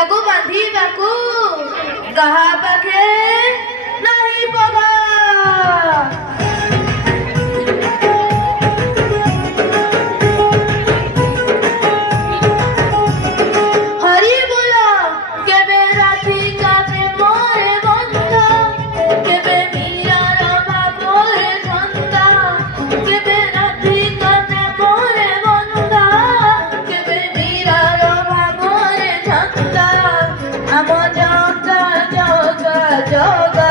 ତାକୁ ବାନ୍ଧିବାକୁ କାହା ପାଖେ ନାହିଁ ପଘା। ହରି ବୋଲ କେବେ ରାଧିକା ପ୍ରେମରେ ବନ୍ଧା, କେବେ ମୀରାର ଭାବରେ ଧନ୍ଦା, କେବେ ରାଧିକା ପ୍ରେମରେ ବନ୍ଧା, କେବେ ମୀରାର ଭାବରେ ଧନ୍ଦା। ଆମ ଜଗା ଜଗା ଜଗା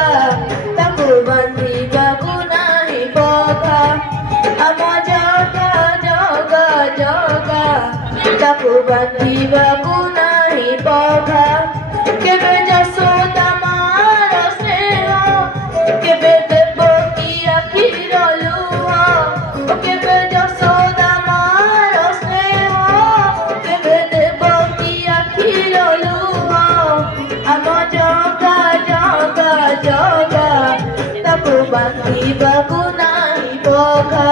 ତାକୁ ବାନ୍ଧିବାକୁ ନାହିଁ ପଘା। ଆମ ଜଗା ଜଗା ଜଗା ତାକୁ ବାନ୍ଧିବାକୁ ନାହିଁ ପଘା। କେବେ ଯଶୋଦା ମାର ସ୍ନେହ, କେବେ ଦେବକୀ ଆଖିର ଲୁହ, କେବେ ଯଶୋଦା ମାର ସ୍ନେହ, କେବେ ଦେବକୀ ଆଖିର ଲୁହ। ଆମ ଜଗା ଜଗା ଜଗା ତାକୁ ବାନ୍ଧିବାକୁ ନାହିଁ ପଘା।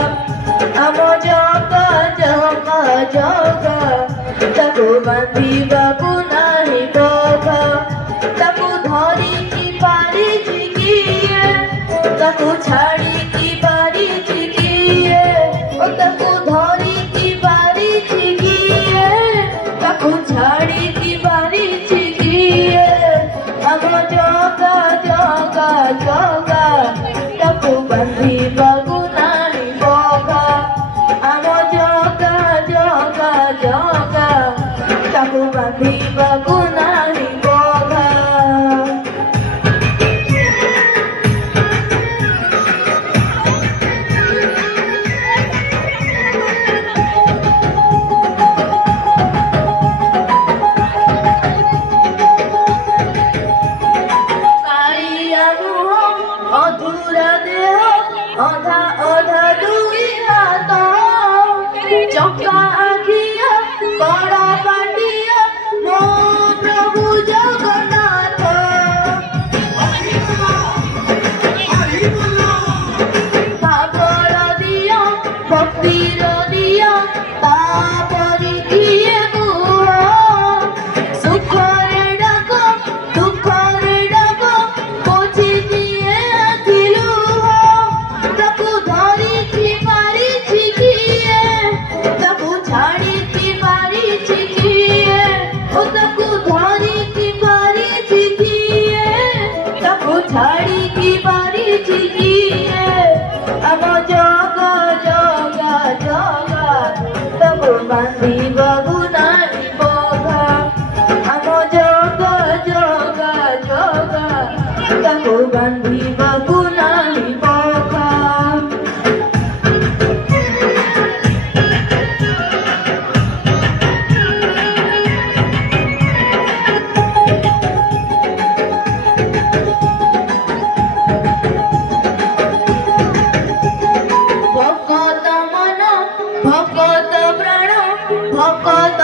ଆମ ଜଗା ଜଗା ଜଗା ତାକୁ ବାନ୍ଧିବାକୁ ନାହିଁ ପଘା। ତାକୁ ଧରିକି ପାରିଛି କିଏ, ତାକୁ ଛାଡ଼ିକି ପାରିଛି କିଏ, ଓ ତାକୁ ଧରିକି ପାରିଛି କିଏ, ତାକୁ ଛାଡ଼ିକି ପାରିଛି କିଏ। ଆମ ଜଗା ଜଗା ଜଗା ତାକୁ ବାନ୍ଧିବାକୁ ନାହିଁ ପଘା। ଆମ ଜଗା ଜଗା ଜଗା ତାକୁ ବାନ୍ଧିବାକୁ ନାହିଁ ପଘା। କାଳିଆ ମୁହଁ ଅଧୁରା ଦେହ, ଅଧା ଅଧା ଦୁଇ ହାତ, ଚକା ଆଖିଆ କଳା ପାଟିଆ ମୋ ପ୍ରଭୁ ଜଗନ୍ନାଥ। ପାଗଳ ଦିଅ ଭକ୍ତିର ଦିଅ ତାପରି କିଏ କୁହ, ସୁଖରେ ଡାକ ଦୁଃଖରେ ଡାକ ପୋଛି ଦିଏ ଆଖି ଲୁହ। ତାକୁ ଧରିକି ପାରିଛି କିଏ, ତାକୁ ଛାଡ଼ିକି ପାରିଛି କିଏ, ଓ ତାକୁ ଧରିକି ପାରିଛି କିଏ, ତାକୁ ଛାଡ଼ିକି ପାରିଛି କିଏ। ଆମ ଜଗା ଜଗା ଜଗା ତାକୁ ବାନ୍ଧିବାକୁ ନାହିଁ ପଘା। ଆମ ଜଗା ଜଗା ଜଗା ତାକୁ ବାନ୍ଧିବାକୁ ନାହିଁ ପଘା। ভকত মন ভকত প্রাণ ভকত